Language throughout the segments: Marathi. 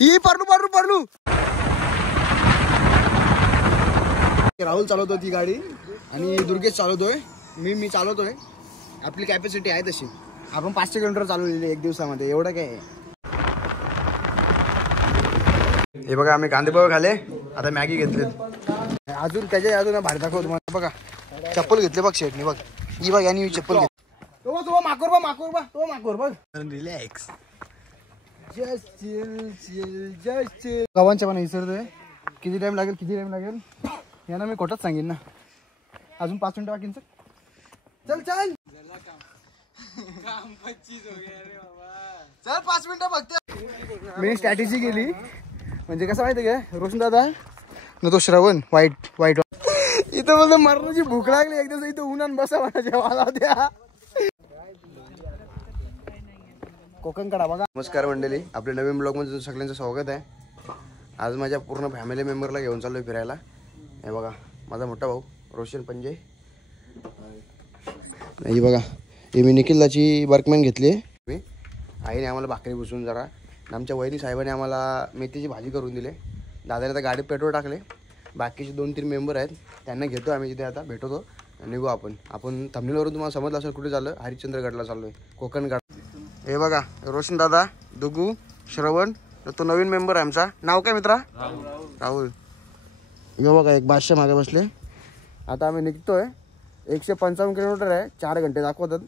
ही पडलू. राहुल चालवतोय ती गाडी आणि दुर्गेश चालवतोय. मी चालवतोय. आपली कॅपॅसिटी आहे तशी. आपण 500 किलोमीटर चालवलेली एक दिवसामध्ये. एवढं काय. हे बघा आम्ही कांदे पोहे खाले. आता मॅगी घेतली. अजून अजून भारी दाखवतो तुम्हाला. बघा चप्पल घेतले बघ शेटनी. बघ ही बघ यांनी चप्पल घेतली. तो माकोर बघ. रिलॅक्स. जस्ट गव्हांच्या पण विसरतोय. किती टाइम लागेल यांना मी खोटच सांगेन ना. अजून 5 मिनिटं बाकी. चल चल 5 मिनिटं बघते. मी स्ट्रॅटेजी केली म्हणजे कसं माहिती का रोशन दादा न तो श्रवण वाईट इथं मला मरणाची भूक लागली. एकदा इथं उन्हान बसा मला जेवायला द्या. कोकणकडा बघा. नमस्कार मंडळी, आपल्या नवीन ब्लॉग मध्ये सगळ्यांचं स्वागत आहे. आज माझ्या पूर्ण फॅमिली मेंबरला घेऊन चाललोय फिरायला. हे बघा माझा मोठा भाऊ रोशन पंजे. ही बघा ही मी निखिलची वर्कमॅन घेतली. मी आईने आम्हाला भाकरी बसून जरा. आमच्या वहिनी साहेबांनी आम्हाला मेथीची भाजी करून दिली. दादाने तर गाडीत पेट्रोल टाकले. बाकीचे 2-3 मेंबर आहेत त्यांना घेतो आम्ही. तिथे आता भेटतो निघू आपण. थंबनेलवरून तुम्हाला समजलं असेल कुठे चाललो. हरिश्चंद्रगडला चाललोय. कोकणगड. हे बघा रोशन दादा, दुगू, श्रवण. तो नवीन मेंबर आहे आमचा. नाव काय मित्रा? राहुल. हे बघा एक बादशाह मागे बसले. आता आम्ही निघतोय. 155 किलोमीटर आहे. 4 घंटे दाखवतात.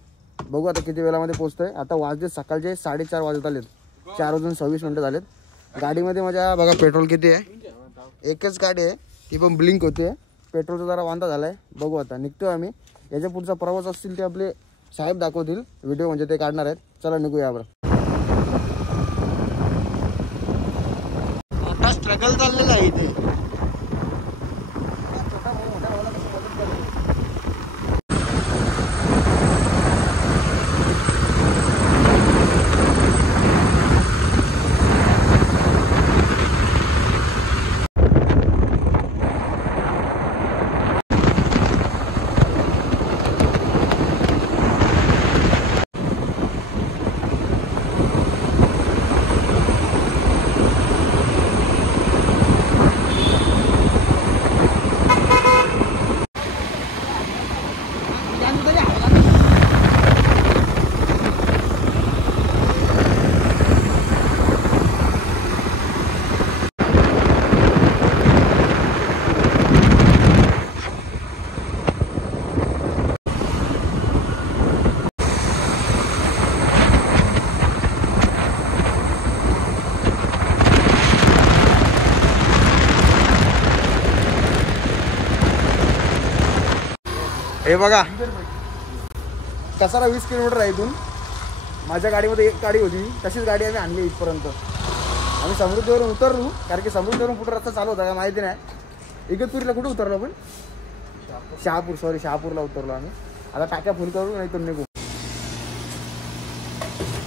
बघू आता किती वेळामध्ये पोहोचतोय. आता वाजले सकाळचे 4:30 वाजत आलेत. 4:26 झालेत. गाडीमध्ये माझ्या बघा पेट्रोल किती आहे. एकच गाडी आहे ती पण ब्लिंक होते. पेट्रोलचा जरा वांदा झालाय. बघू आता निघतोय आम्ही. याच्या पुढचा प्रवास असतील ते आपले साहेब दाखवतील व्हिडिओ म्हणजे ते काढणार आहेत. चला निघूया बरं. मोठा स्ट्रगल चाललेला आहे इथे. हे बघा कसारा 20 किलोमीटर आहे इथून. माझ्या गाडीमध्ये एक गाडी होती तशीच गाडी आम्ही आणली इथपर्यंत. आम्ही समृद्धीवरून उतरलो कारण की समृद्धीवरून कुठं रस्ता चालू होता का माहिती नाही. इगतपुरीला कुठे उतरलो आपण? शहापूरला उतरलो आम्ही. आता टाक्या फुल करू नाही तर निघू.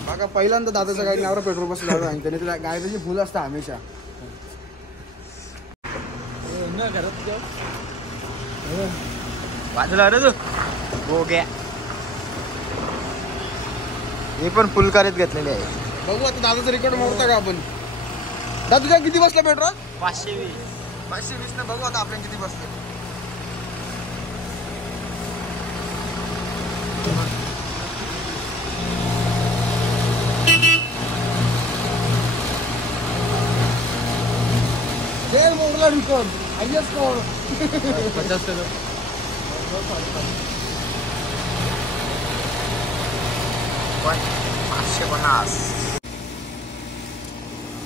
बघा पहिल्यांदा दादाच्या गाडीवर पेट्रोल बसला होता. त्याने तुला गाडीची फुल असतं हमेशा. वाजला रे तू हो गया. हे पण फुल कारीत घेतलेले आहे. बघू आता दादाचं रेकॉर्ड मोडता का आपण. दादा तुझ्या किती बसला पेट्रोल? 520 ना. बघू आता आपल्या किती बसले. जेल मोडला रिकॉर्ड. Highest score 50. 550.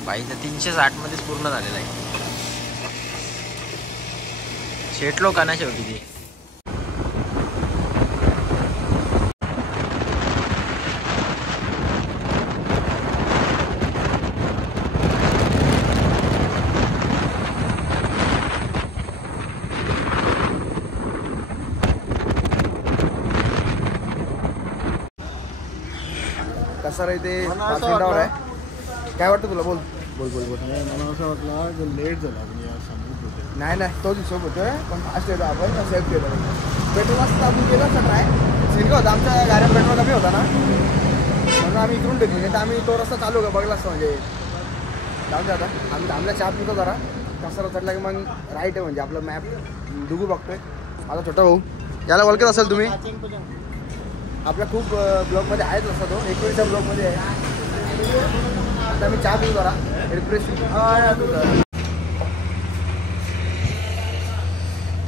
बाईचं 360 मध्येच पूर्ण झालेलं आहे. शेटलो का ना शेवटी ते. कसारा इथे 5 मिनिटावर आहे. काय वाटतं तुला? बोल. मला असं वाटलं लेट झाला. नाही तोच हिशोब होतोय पण फास्ट येतो आपण सेफ केलं. पेट्रोल असतं आपण केलं असतं ट्राय. सिंग होता आमच्या गाड्या पेट्रोल कमी होता ना म्हणून आम्ही इकडून घेतली. नाही तर आम्ही तो रस्ता चालू का बघला असतं म्हणजे. जाऊ दे आता आम्ही थांबला चहा पितो जरा कसा चढला की मग राईट आहे म्हणजे आपलं मॅप दुगू बघतोय माझा छोटा भाऊ याला ओळखत असेल तुम्ही आपल्या खूप ब्लॉगमध्ये आहेत असा तो 21च्या ब्लॉगमध्ये आहे आता मी चहा पितो जरा रिफ्रेश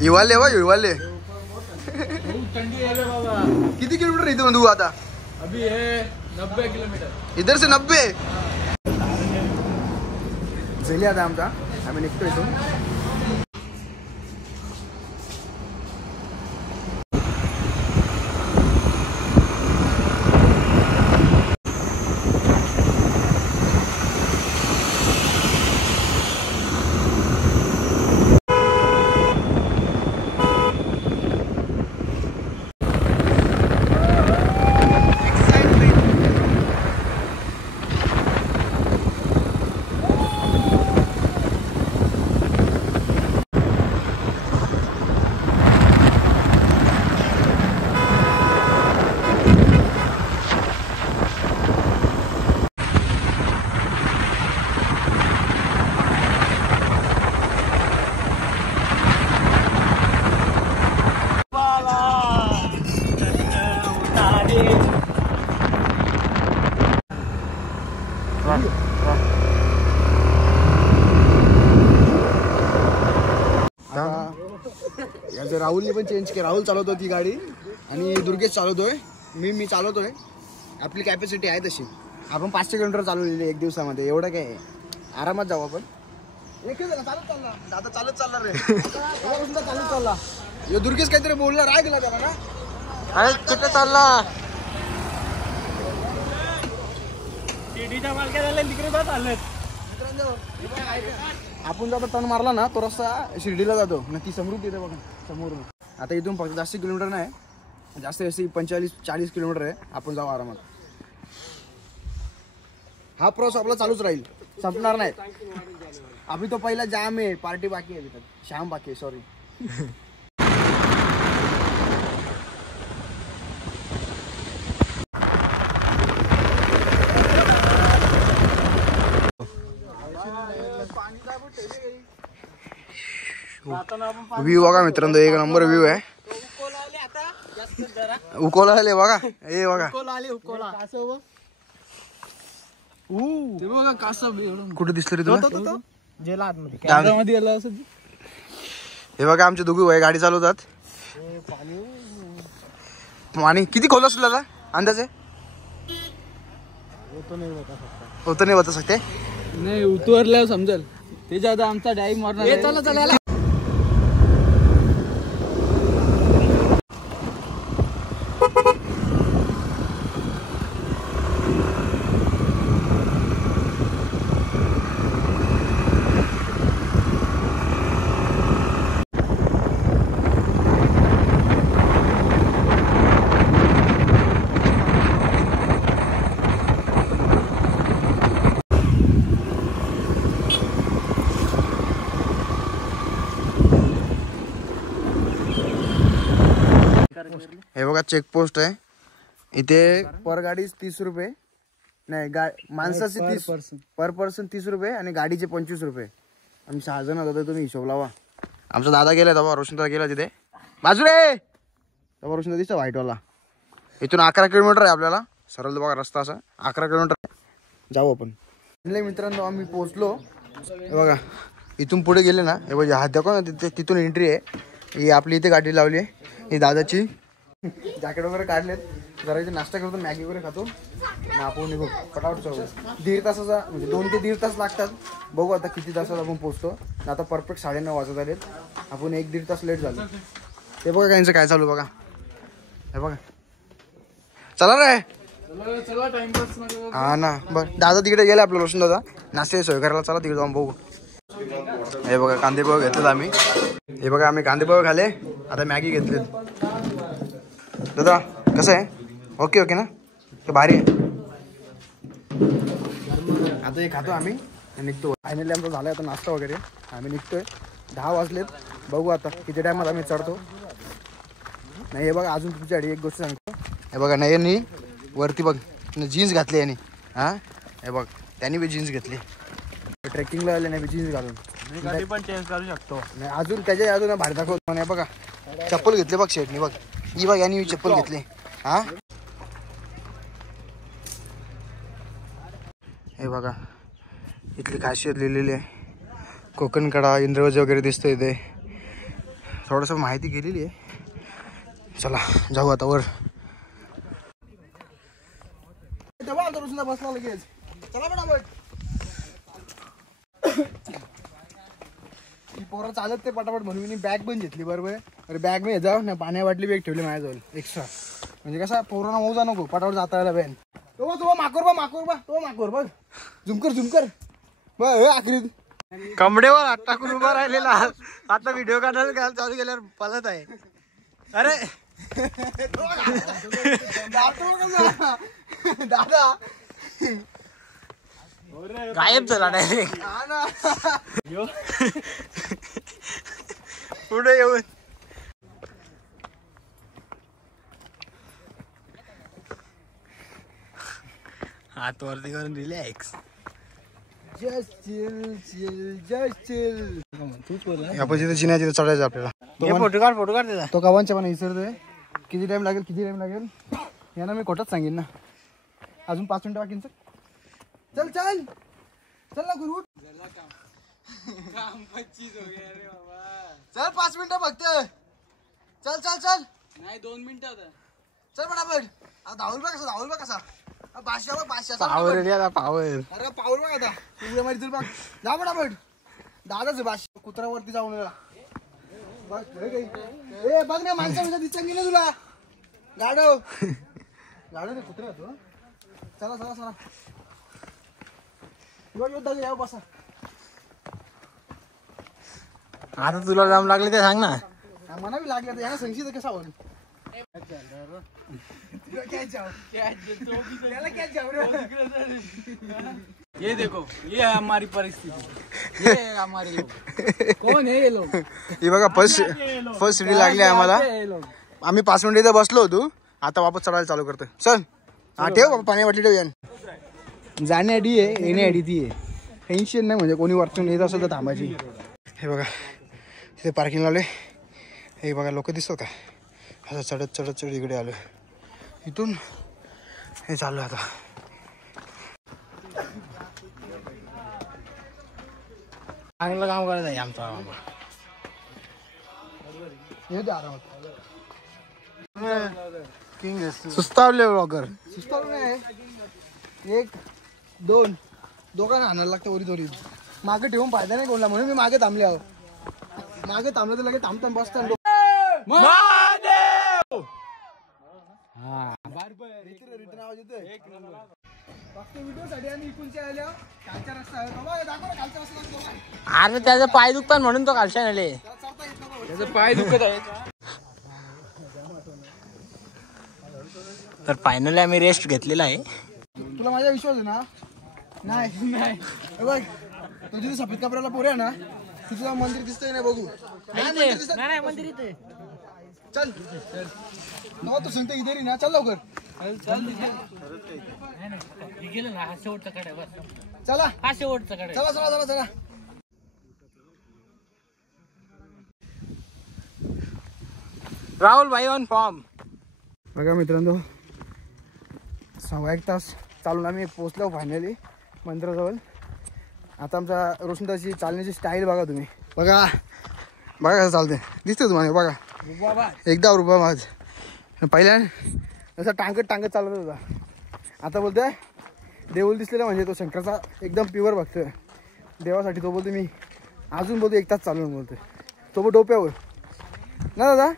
हिवाले वा हिवाले किती किलोमीटर इथे तू आता अभी है 90 किलोमीटर इधर से 90 झाली आता आमचा आम्ही निघतो इथून याचं राहुलने पण चेंज केलं राहुल चालवतोय ती गाडी आणि दुर्गेश चालवतोय मी चालवतोय आपली कॅपॅसिटी आहे तशी आपण 500 किलोमीटर चालवलेली एक दिवसामध्ये एवढं काय आहे आरामात जाऊ आपण दादा चालत चालला रे चालत चालला यो दुर्गेश काहीतरी बोलला राग गेला त्याला ना कुठे चालला शिर्डीच्या मालक्या झाल्या तिकडे जात आलेत आपण जर टर्न मारला ना तो रस्ता शिर्डीला जातो ना ती समृद्धी येते बघा समोरून आता इथून फक्त जास्त किलोमीटर नाही जास्त 45-40 किलोमीटर आहे आपण जाऊ आरामात हा प्रवास आपला चालूच राहील संपणार नाही अभी तो पहिला जाम आहे पार्टी बाकी आहे श्याम बाकी आहे सॉरी व्ह्यू बघा मित्रांनो एक नंबर व्ह्यू आहे उकोला आले बघा हे बघा कुठे दिसलं रे तुला हे बघा आमचे दोघी वय गाडी चालवतात पाणी किती खोल असेल दादा अंदाजे होत नाही होता सकते नाही उतरल्यावर समजेल ते ज्यादा आमचा डाईव्ह मारणार हे बघा चेकपोस्ट आहे इथे पर गाडी 30 रुपये नाही माणसाचे 30 पर पर्सन 30 रुपये आणि गाडीचे 25 रुपये आम्ही 6 जण होतो तुम्ही हिशोब लावा आमचा दादा गेला तेव्हा रोशन दादा गेला तिथे बाजू रे तेव्हा रोशन दिसतं व्हाईटवाला इथून 11 किलोमीटर आहे आपल्याला सरळ बघा रस्ता असा 11 किलोमीटर जाऊ आपण मित्रांनो आम्ही पोहोचलो हे बघा इथून पुढे गेले ना हे बघा हात दाखव ना तिथून एंट्री आहे ही आपली इथे गाडी लावली आहे ही दादाची जॅकेट वगैरे काढलेत जरा इथे नाश्ता करतो मॅगी वगैरे खातो मग आपण निघू फटाफट चालू 1.5 तासाचा म्हणजे 2 ते 1.5 तास लागतात बघू आता किती तासात आपण पोहोचतो आता परफेक्ट 9:30 वाजत आलेत आपण 1-1.5 तास लेट झालो ते बघा यांचं काय चालू बघा हे बघा चला रे हा ना बरं दादा तिकडे गेले आपलं रोशन दादा नाश्ते सोय करायला चला तिकडे जाऊन बघू हे बघा कांदे पोहे घेतलेत आम्ही हे बघा आम्ही कांदे पोहे खाले आता मॅगी घेतलेत दादा कसं आहे ओके ओके ना ते भारी आहे आता हे खातो आम्ही निघतो फायनली आमचं झालं आता नाश्ता वगैरे आम्ही निघतोय 10 वाजलेत बघू आता किती टायमात आम्ही चढतो नाही हे बघा अजून तुमच्यासाठी एक गोष्ट सांगतो हे बघा नाही यांनी वरती बघ जीन्स घातली यांनी हां हे बघ त्यांनी बी जीन्स घेतली ट्रेकिंगला आले नाही जीन्स घालून कधी पण चेंज करू शकतो. नाही अजून त्याच्या अजून भारी दाखवतो नाही बघा. चप्पल घेतले बघ शेटनी बघ. ही बघ यांनी चप्पल घेतली. हा हे बघा इथली खासियत लिहिलेली आहे. कोकणकडा इंद्रवज वगैरे दिसतंय इथे. थोडंसं माहिती गेलेली आहे. चला जाऊ आता वर. बसला लगेच. चला पटापट. पोरं चालत ते पटापट म्हणून मी बॅग पण घेतली बरोबर. अरे बॅग मी जाऊ ना पाण्या वाटली बॅग ठेवली माझ्याजवळ एक्स्ट्रा. म्हणजे कसं पोरांना मौजा नको पटापट जाता यायला बॅन. तो माकोर बघ. झुमकर बघ आखरीत कमडेवर टाकून उभा राहिलेला. आता व्हिडिओ काढायला चालू केल्यावर पळत आहे. अरे दादा गायब झाला डायरेक्ट पुढे येऊन. हात वरती करून रिलॅक्स. आपण जिथे जिन्या तिथे चढायचं आपल्याला. फोटो काढ त्याचा. तो गावांच्या पण विसरतोय. किती टाइम लागेल यांना मी खोटंच सांगेन ना. अजून 5 मिनिटं बाकी. चल ना गुरु. चल 5 मिनिटं फक्त. चल नाही 2 मिनिटं. चल पटापट. धावल बघ कसा बादशाह पावर अरे पाऊल बघ आता. उड्या मारी बघ. जा पटापट. दादाच बादशाह कुत्रावरती जाऊन बघ. ए बघ ना माणसा दिसत गेलं तुला. गाडव नाही कुत्रा होतो. चला या बसा. आता तुला जाम लागले ते सांग ना. मनावी लागले तर यांना संगीत कसा होईल. ये देखो ये हमारी परिस्थिती. ये हमारे लोग. कौन है ये लोग. हे बघा फर्स्ट सीडी लागली आम्हाला. आम्ही 5 मिनिटं इथे बसलो होतो. आता वापस चढायला चालू करतोय. चल हा ठेव बाबा पाणी वाटली ठेव. यान जाण्याआधी आहे येण्याआधी ती आहे. टेन्शन नाही म्हणजे कोणी वरतून येत असेल तर थांबायची. हे बघा तिथे पार्किंग लावले. हे बघा लोक दिसतात का. असं चढत इकडे आलो. इथून हे चालू आता. चांगलं काम करत आहे आमचा. सुस्तावले ब्लॉगर. सुस्तावले नाही. 1 2 दोघांना आणायला लागतं वरी थोडी. मागे ठेवून फायदा नाही कोणला म्हणून मी मागे थांबले आहो. मागे थांबलं तर लगेच थांबताना बसताना रिटर्न आवाज येतोय. फक्त व्हिडिओ साठी आम्ही इकडून आल्या. कालचा रस्ता दाखवा. कालचा रस्ता अरे त्याचा पाय दुखतात म्हणून तो खालच्या आले. त्याचा पाय दुखत आहे. तर फायनली आम्ही रेस्ट घेतलेला आहे. तुला माझा विश्वास आहे ना. नाही बघ तुझी सफेद कपड्याला पोरे आहे ना. तुझं मंदिर दिसतंय ना बघू. नाही मंदिर इथे. चल नको तू सांगतो इथे ना. चल लवकर. चला चला. राहुल भाई ऑन फॉर्म. बघा मित्रांनो 1.5 तास चालून आम्ही पोहोचलो फायनली मंदिराजवळ. आता आमचा रोशनदाची चालण्याची स्टाईल बघा तुम्ही. बघा कसं चालते दिसतं तुम्हाला. बघा एकदा रुपया माझ पहिल्या असं टांगत चालत होता. आता बोलतोय देऊळ दिसलेला म्हणजे तो शंकराचा एकदम प्युअर बघतोय देवासाठी. तो बोलतो मी अजून बोलतो 1 तास चालून बोलतोय. तो पण डोप्यावर ना.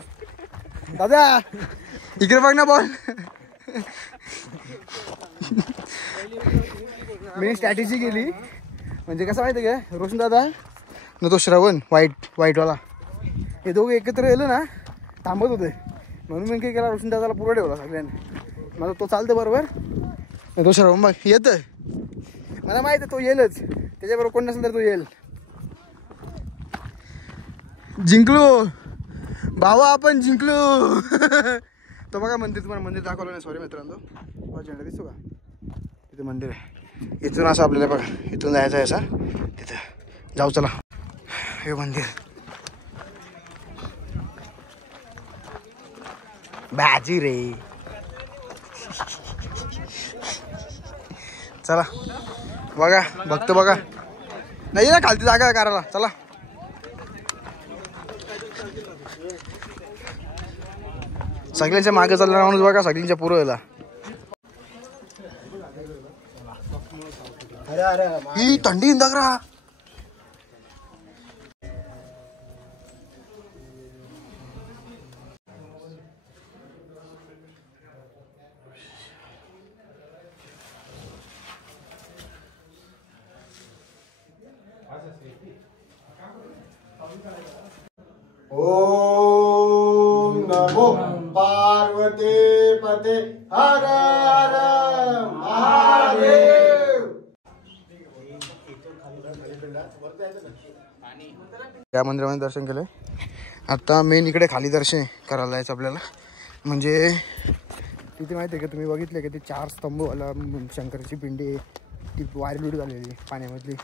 दादा इकडे बघ ना बॉल. मी स्ट्रॅटेजी केली म्हणजे कसं माहिती आहे का. रोशन दादा न तो श्रवण व्हाईटवाला हे दोघं एकत्र गेलो ना थांबत होते. म्हणून मी काय केला रोशन दादाला पुढे ठेवला सगळ्यांनी. मला तो चालतं बरोबर. तो श्रवण बघ येतं. मला माहिती आहे तो येईलच. त्याच्याबरोबर कोण नसेल तर तो येईल. जिंकलो भावा आपण जिंकलो. तो बघा मंदिर. तुम्हाला मंदिर दाखवलं नाही सॉरी मित्रांनो. झेंडा दिसतो का. तिथे मंदिर आहे. इथून असं आपल्याला बघा इथून जायचं आहे असं तिथं जाऊ चला. हे मंदिर भाजी रे. चला बघा बघतो बघा नाही ना खालती जागा आहे करायला. चला सगळ्यांच्या मागे चालणारा माणूस बघा सगळ्यांच्या पुरं याला. ही थंडी इंदागरा. ओम नमो पार्वती पते हर हर महादेव. त्या मंदिरामध्ये दर्शन केलंय. आता मेन इकडे खाली दर्शन करायला जायचं आपल्याला. म्हणजे तिथे माहिती आहे का तुम्ही बघितले का ते 4 स्तंभवाला शंकराची पिंडी आहे ती वायर लूट झालेली पाण्यामधली.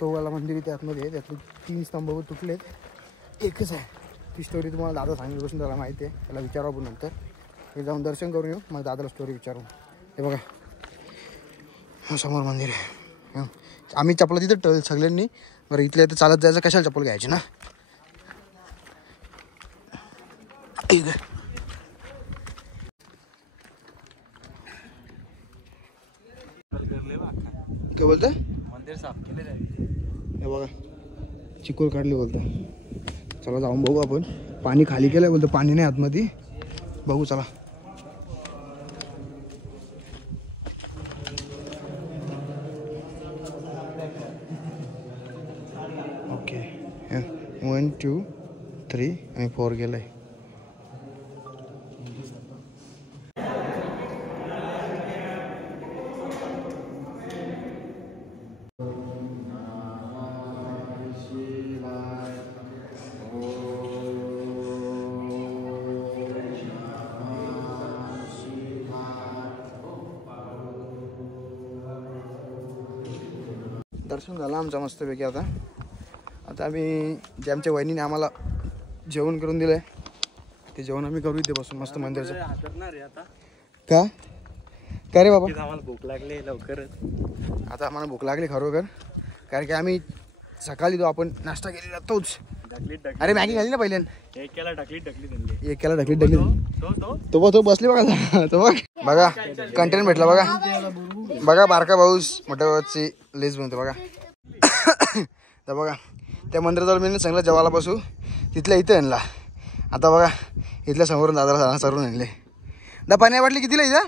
तो वाला मंदिर इथे आतमध्ये आहे. त्यातले 3 स्तंभ तुटलेत. एकच आहे. ती स्टोरी तुम्हाला दादा सांगितल्यापासून त्याला माहिती आहे. त्याला विचारू आपण नंतर. हे जाऊन दर्शन करून येऊ मग दादाला स्टोरी विचारू. हे बघा समोर मंदिर आहे. आम्ही चपला तिथं ठेवलं सगळ्यांनी. बरं इथल्या इथं चालत जायचं कशाला चप्पल घ्यायची ना. ठीक आहे काय बोलतं मंदिर साफ केले. हे बघा चिकोल काढले बोलतो. चला जाऊन बघू आपण. पाणी खाली केलंय बोलतो. पाणी नाही आतमध्ये. बघू चला. ओके 1 2 3 आणि 4 गेलंय. दर्शन झालं आमचं मस्तपैकी. आता आम्ही जे आमच्या वहिनीने आम्हाला जेवण करून दिलं आहे ते जेवण आम्ही करू इथे बसून मस्त मंदिराचं. का काय रे बाबा आम्हाला भूक लागली लवकरच. आता आम्हाला भूक लागली खरोखर. कारण की आम्ही सकाळी तो आपण नाश्ता केलेला तोच. अरे मॅगी खाल्ली ना पहिल्यांदा. एकाला ढकली एकाला ढकली तो बसले बघा. तो बघा कंटेंट भेटला बघा. बघा बारका भाऊस मोठ्या भाऊची लेस बनतो बघा. तर बघा त्या मंदिराजवळ मी चांगलं जेवायला बसू. तिथल्या इथं आणला. आता बघा इथल्या समोरून दादाला सरून आणले. पाणी वाटली कितीला इथं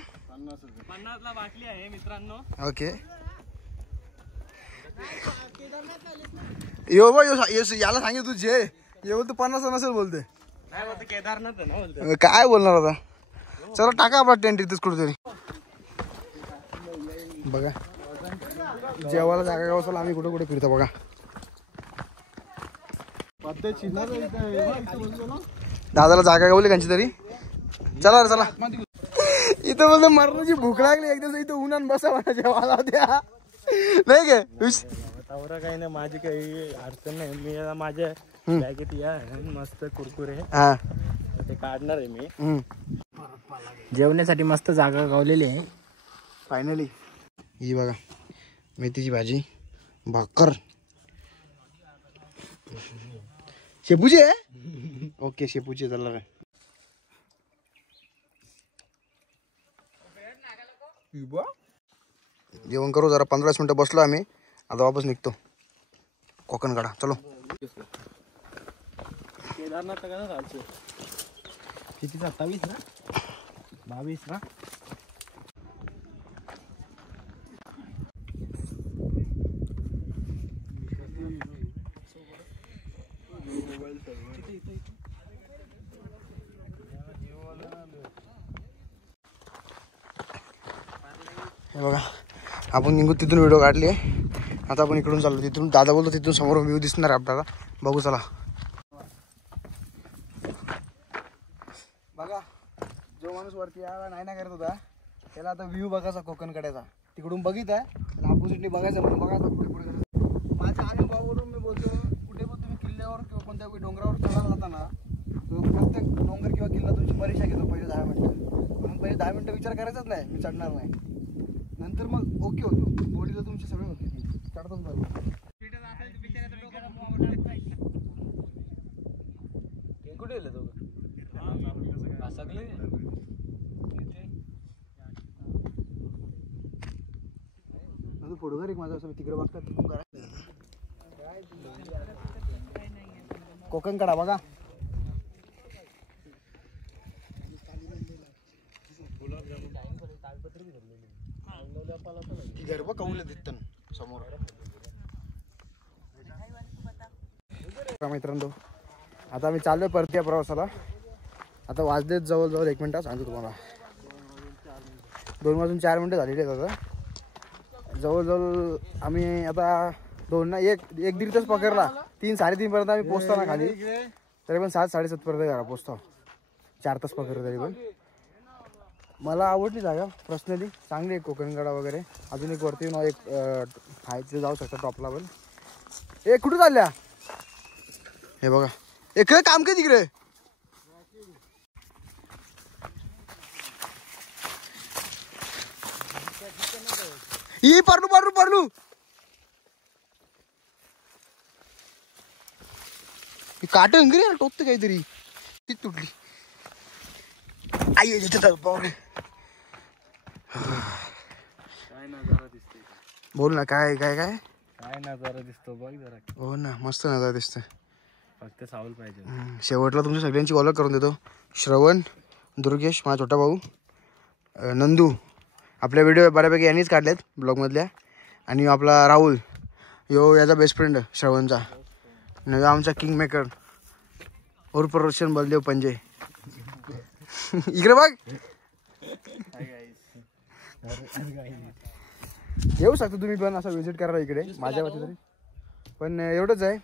50 बाटली आहे मित्रांनो. ओके यो बा याला सांगितलं तू जे ये बोलतो 50 नसेल बोलते. केदारनाथ ना बोलतो. काय बोलणार आता. चला टाका आपला टेंट इथेच कुठेतरी. बघा जेवायला जागा गावसाला आम्ही कुठे कुठे फिरतो बघा. दादाला जागा गावली कांची तरी. चला रे चला. इथं बोलतो मरणाची भूक लागली एकदा इथं उन्हान बसा मला जेवायला द्या नाही गे. तवरा काही नाही माझी काही अडचण नाही. मी माझ्या बॅगेत या मस्त कुरकुरे ते काढणार आहे मी. जेवण्यासाठी मस्त जागा गावलेली आहे फायनली. ही बघा मेथीची भाजी भाकर शेपूची आहे. ओके शेपूची चालला काय. जेवण करू जरा 15 मिनिटं बसलो आम्ही. आता वापस निघतो कोकणकडा. चलो. केदारनाथ का ना किती 27 ना 22 ना. हे बघा आपण निघू तिथून व्हिडिओ काढली आहे. आता आपण इकडून चाललो. तिथून दादा बोलतो तिथून समोर व्ह्यू दिसणार आहे आपल्याला. बघू चला. बघा जो माणूस वरती यायला नाही ना करत होता त्याला आता व्ह्यू बघायचा कोकणकड्याचा. तिकडून बघितलं ऑपोजिटली बघायचं म्हणून बघायचं पुढे पुढे करायचं. माझ्या अनुभवावरून मी बोलतो, कुठे पण तुम्ही किल्ल्यावर किंवा कोणत्या डोंगरावर चढायला जाताना तो प्रत्येक डोंगर किंवा किल्ला तुमची परीक्षा घेतो पहिले 10 मिनिटं. म्हणून पहिले 10 मिनिटं विचार करायचाच नाही मी चढणार नाही, नंतर मग ओके होतो, बॉडीला तुमची सवय होती चढतच बरोबर. कुठे गेले दोघं सगळे फोटो कर एक माझा असं तिकडे बघतात कोकण कडा बघा. गरबा कौल देतन समोर. मित्रांनो आता आम्ही चाललोय परत या प्रवासाला. आता वाजलेत जवळजवळ 1 मिनिट सांगतो तुम्हाला. 2 वाजून 4 मिनिटं झालेली आहेत आता. जवळजवळ आम्ही आता 2 ना 1-1.5 तास पकडला. 3-3:30 पर्यंत आम्ही पोहोचतो ना खाली, तरी पण 7-7:30 पर्यंत घरा पोहोचतो. 4 तास पकडलं तरी पण. मला आवडली जागा पर्सनली, चांगली आहे कोकणगडा वगैरे. अजून एक वरती एक खायचं जाऊ शकता टॉपला पण. ए कुठं चालल्या हे बघा, एक काम काय तिकडे. ही पडलू काट अंगरी टोकते काहीतरी ती तुटली. आई बोल ना काय काय काय काय नजारा दिसतो बघ जरा. हो ना मस्त नजारा दिसतोय. फक्त सावल पाहिजे. शेवटला तुमच्या सगळ्यांची ओळख करून देतो. श्रवण, दुर्गेश माझा छोटा भाऊ, नंदू आपल्या व्हिडिओ बऱ्यापैकी यांनीच काढलेत ब्लॉगमधल्या, आणि आपला राहुल यो याचा बेस्ट फ्रेंड श्रवणचा, नव्या आमचा किंग मेकर उर्फ रोशन बलदेव पंजे. इकडे बघ. येऊ शकता तुम्ही पण असं व्हिजिट करा इकडे माझ्या वरती तरी. पण एवढंच आहे,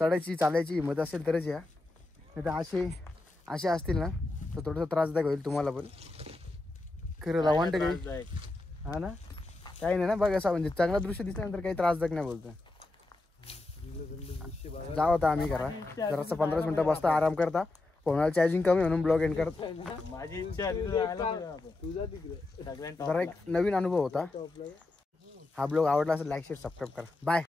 चढायची चालायची हिंमत असेल तरच या, नाही तर असे असतील ना तर थोडंसं त्रासदायक होईल तुम्हाला पण. खरं लावण काही हा ना काही नाही ना बघ, असं म्हणजे चांगला दृश्य दिसल्यानंतर काही त्रासदायक नाही बोलतो. जाऊ आता आम्ही करा जरासं 15 मिनिटं बसता आराम करता. फोनाला चार्जिंग कमी म्हणून ब्लॉग एंड करत. माझी इच्छा जरा एक नवीन अनुभव होता. हा ब्लॉग आवडला असेल लाईक शेअर सबस्क्राईब करा. बाय.